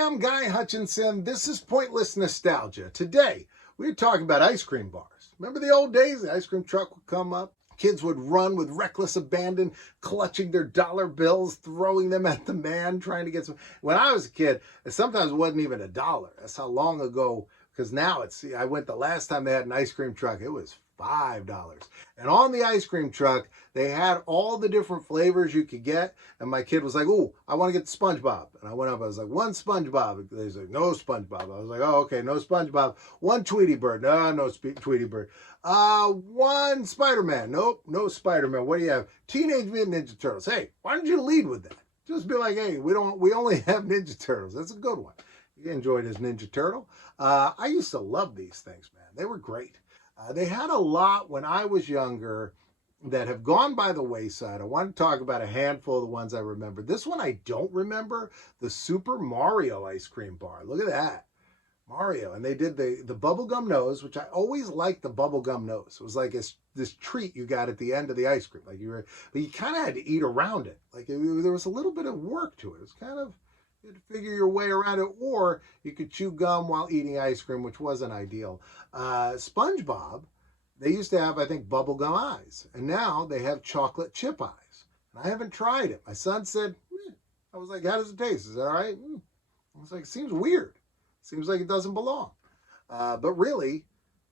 Hi, I'm Guy Hutchinson. This is Pointless Nostalgia. Today, we're talking about ice cream bars. Remember the old days? The ice cream truck would come up. Kids would run with reckless abandon, clutching their dollar bills, throwing them at the man, trying to get some. When I was a kid, it sometimes wasn't even $1. That's how long ago, because now I went the last time they had an ice cream truck, it was $5. And on the ice cream truck, they had all the different flavors you could get. And my kid was like, "Ooh, I want to get the SpongeBob." And I went up, I was like, "One SpongeBob." They was like, "No SpongeBob." I was like, "Oh, okay, no SpongeBob." One Tweety Bird. No Tweety Bird. One Spider-Man. Nope, no Spider-Man. What do you have? Teenage Mutant Ninja Turtles. Hey, why don't you lead with that? Just be like, "Hey, we only have Ninja Turtles." That's a good one. You enjoyed his Ninja Turtle. I used to love these things, man. They were great. They had a lot when I was younger that have gone by the wayside. I want to talk about a handful of the ones I remember. This one I don't remember, the Super Mario ice cream bar. Look at that. Mario. And they did the bubblegum nose, which I always liked the bubblegum nose. It was like this treat you got at the end of the ice cream. But you kind of had to eat around it. There was a little bit of work to it. It was kind of, you had to figure your way around it, or you could chew gum while eating ice cream, which wasn't ideal. SpongeBob, they used to have, I think, bubblegum eyes, and now they have chocolate chip eyes. And I haven't tried it. My son said, I was like, "How does it taste? Is that all right?" I was like, "It seems weird. Seems like it doesn't belong." But really,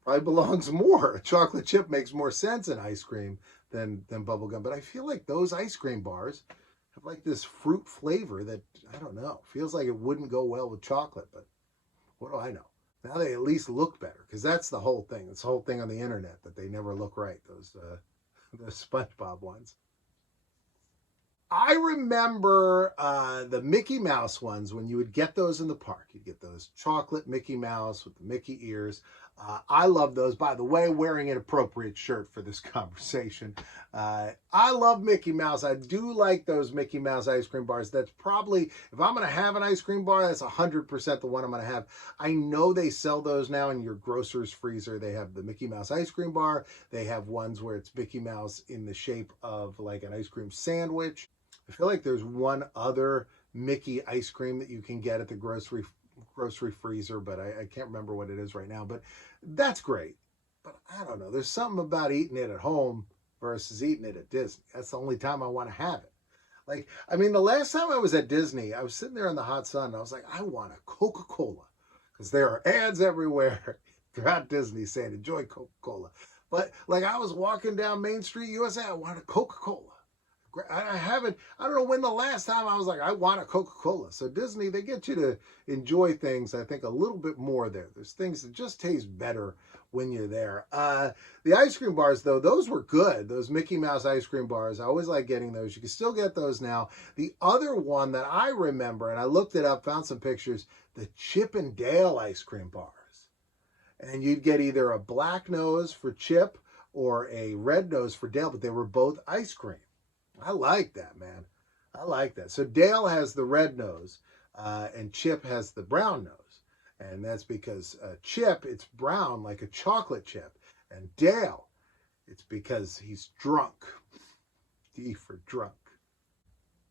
probably belongs more. Chocolate chip makes more sense in ice cream than bubblegum. But I feel like those ice cream bars have like this fruit flavor that, I don't know, feels like it wouldn't go well with chocolate, but what do I know? Now they at least look better, because that's the whole thing. It's the whole thing on the internet, that they never look right, those SpongeBob ones. I remember the Mickey Mouse ones when you would get those in the park. You'd get those chocolate Mickey Mouse with the Mickey ears. I love those. By the way, wearing an appropriate shirt for this conversation. I love Mickey Mouse. I do like those Mickey Mouse ice cream bars. That's probably, if I'm going to have an ice cream bar, that's 100% the one I'm going to have. I know they sell those now in your grocer's freezer. They have the Mickey Mouse ice cream bar. They have ones where it's Mickey Mouse in the shape of like an ice cream sandwich. I feel like there's one other Mickey ice cream that you can get at the grocery freezer, but I can't remember what it is right now. But that's great. But I don't know. There's something about eating it at home versus eating it at Disney. That's the only time I want to have it. Like, I mean, the last time I was at Disney, I was sitting there in the hot sun, and I was like, I want a Coca-Cola, because there are ads everywhere throughout Disney saying, "Enjoy Coca-Cola." But like, I was walking down Main Street, USA, I want a Coca-Cola. I don't know when the last time I was like, I want a Coca-Cola. So Disney, they get you to enjoy things, I think, a little bit more there. There's things that just taste better when you're there. The ice cream bars, though, those were good. Those Mickey Mouse ice cream bars, I always like getting those. You can still get those now. The other one that I remember, and I looked it up, found some pictures, the Chip and Dale ice cream bars. And you'd get either a black nose for Chip or a red nose for Dale, but they were both ice cream. I like that, man. I like that. So Dale has the red nose, and Chip has the brown nose. And that's because Chip, it's brown like a chocolate chip. And Dale, it's because he's drunk. D for drunk.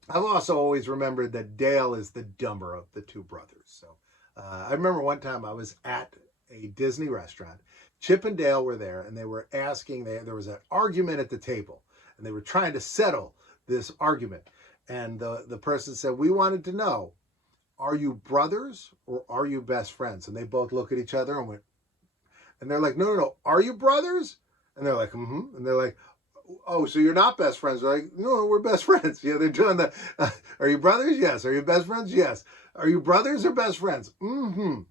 I've also always remembered that Dale is the dumber of the two brothers. So I remember one time I was at a Disney restaurant. Chip and Dale were there, and they were asking, there was an argument at the table. And they were trying to settle this argument. And the person said, "We wanted to know, are you brothers or are you best friends?" And they both look at each other and went, and they're like, no, "Are you brothers?" And they're like, "Mm-hmm." And they're like, "Oh, so you're not best friends?" They're like, "No, we're best friends." Yeah, they're doing the, "Are you brothers?" "Yes." "Are you best friends?" "Yes." "Are you brothers or best friends?" "Mm-hmm."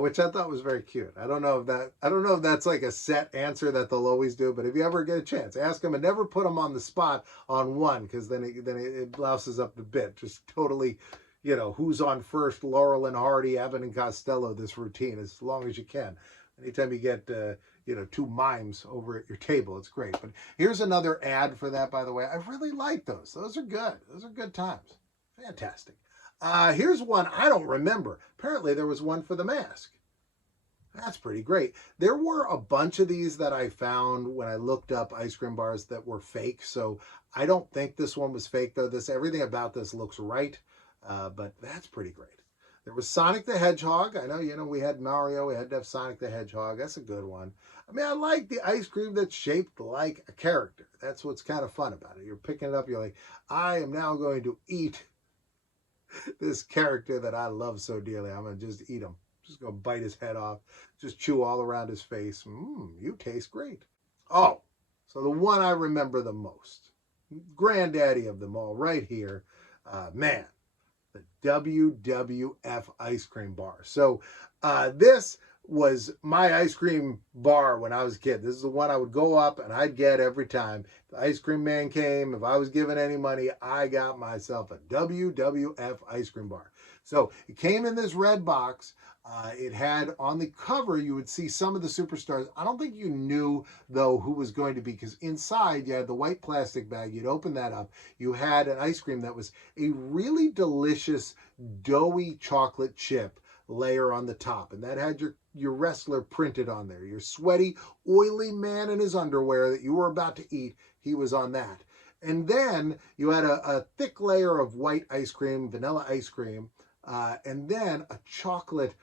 Which I thought was very cute. I don't know if that's like a set answer that they'll always do, but if you ever get a chance, ask them, and never put them on the spot on one, because then it blouses up the bit. Just totally, who's on first, Laurel and Hardy, Abbott and Costello, this routine, as long as you can. Anytime you get, two mimes over at your table, it's great. But here's another ad for that, by the way. I really like those. Those are good. Those are good times. Fantastic. Here's one I don't remember. Apparently there was one for the mask. That's pretty great. There were a bunch of these that I found when I looked up ice cream bars that were fake. So I don't think this one was fake, though. Everything about this looks right. But that's pretty great. There was Sonic the Hedgehog. I know, we had Mario. We had to have Sonic the Hedgehog. That's a good one. I mean, I like the ice cream that's shaped like a character. That's what's kind of fun about it. You're picking it up. You're like, I am now going to eat this character that I love so dearly. I'm going to just eat him. Just going to bite his head off. Just chew all around his face. You taste great. Oh, so the one I remember the most, granddaddy of them all right here, man, the WWF ice cream bar. So this was my ice cream bar when I was a kid. This is the one I would go up and I'd get every time. The ice cream man came. If I was given any money, I got myself a WWF ice cream bar. So it came in this red box. It had on the cover, you would see some of the superstars. I don't think you knew, though, who was going to be, because inside you had the white plastic bag. You'd open that up. You had an ice cream that was a really delicious, doughy chocolate chip layer on the top. And that had your wrestler printed on there. Your sweaty, oily man in his underwear that you were about to eat, he was on that. And then you had a thick layer of white ice cream, vanilla ice cream, and then a chocolate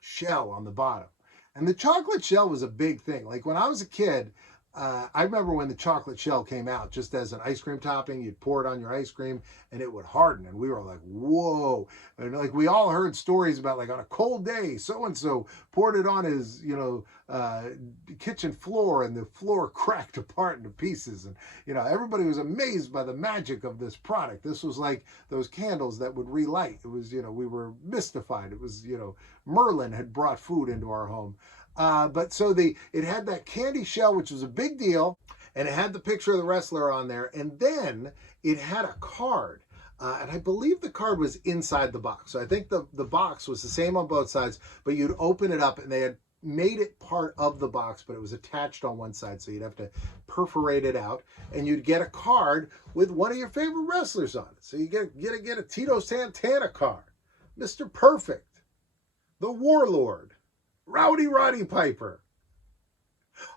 shell on the bottom. And the chocolate shell was a big thing. Like when I was a kid, I remember when the chocolate shell came out just as an ice cream topping. You'd pour it on your ice cream and it would harden. And we were like, whoa. And like we all heard stories about, like, on a cold day, so-and-so poured it on his, kitchen floor and the floor cracked apart into pieces. And, everybody was amazed by the magic of this product. This was like those candles that would relight. It was, we were mystified. It was, Merlin had brought food into our home. But so it had that candy shell, which was a big deal, and it had the picture of the wrestler on there, and then it had a card, and I believe the card was inside the box. So I think the box was the same on both sides, but you'd open it up, and they had made it part of the box, but it was attached on one side, so you'd have to perforate it out, and you'd get a card with one of your favorite wrestlers on it. So you get a Tito Santana card, Mr. Perfect, the Warlord, Rowdy Roddy Piper,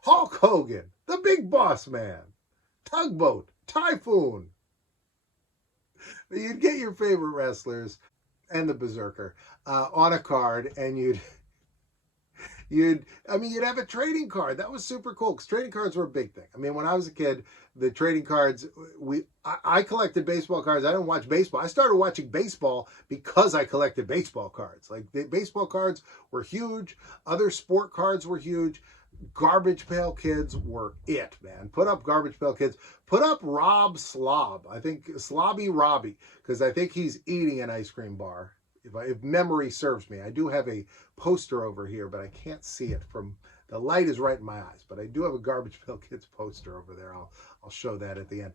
Hulk Hogan, the Big Boss Man, Tugboat, Typhoon. You'd get your favorite wrestlers and the Berserker on a card, and you'd have a trading card. That was super cool because trading cards were a big thing. I mean, when I was a kid, the trading cards, I collected baseball cards. I didn't watch baseball. I started watching baseball because I collected baseball cards. Like, the baseball cards were huge. Other sport cards were huge. Garbage Pail Kids were it, man. Put up Garbage Pail Kids. Put up Rob Slob. I think Slobby Robbie, because I think he's eating an ice cream bar. If memory serves me. I do have a poster over here, but I can't see it from the light is right in my eyes. But I do have a Garbage Pail Kids poster over there. I'll show that at the end.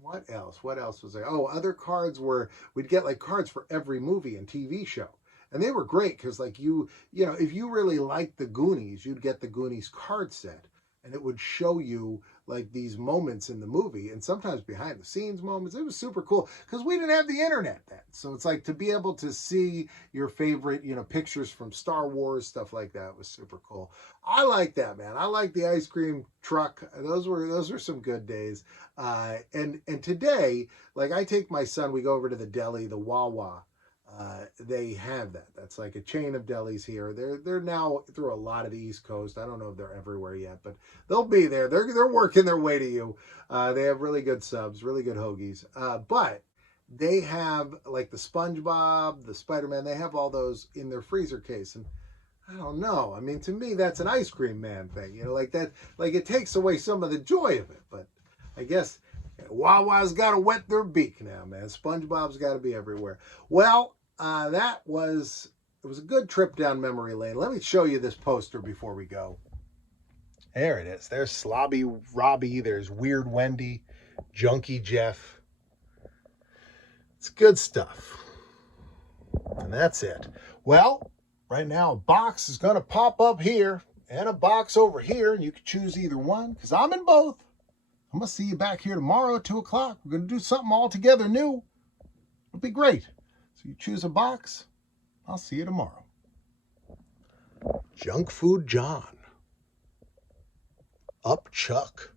What else? What else was there? Oh, other cards we'd get like cards for every movie and TV show. And they were great because, like, if you really liked the Goonies, you'd get the Goonies card set. And it would show you, like, these moments in the movie, and sometimes behind the scenes moments. It was super cool because we didn't have the internet then. So it's like, to be able to see your favorite, pictures from Star Wars, stuff like that was super cool. I like that, man. I like the ice cream truck. Those were some good days. And today, like, I take my son, we go over to the deli, the Wawa. They have that. That's like a chain of delis here. They're now through a lot of the East Coast. I don't know if they're everywhere yet, but they'll be there. They're working their way to you. They have really good subs, really good hoagies. But they have, like, the SpongeBob, the Spider-Man. They have all those in their freezer case, and I don't know. I mean, to me, that's an ice cream man thing. Like that. Like, it takes away some of the joy of it. But I guess Wawa's got to wet their beak now, man. SpongeBob's got to be everywhere. Well. It was a good trip down memory lane. Let me show you this poster before we go. There it is. There's Slobby Robbie. There's Weird Wendy, Junkie Jeff. It's good stuff. And that's it. Well, right now a box is going to pop up here and a box over here. And you can choose either one because I'm in both. I'm going to see you back here tomorrow at 2 o'clock. We're going to do something altogether new. It'll be great. So you choose a box. I'll see you tomorrow. Junk Food John. Up Chuck.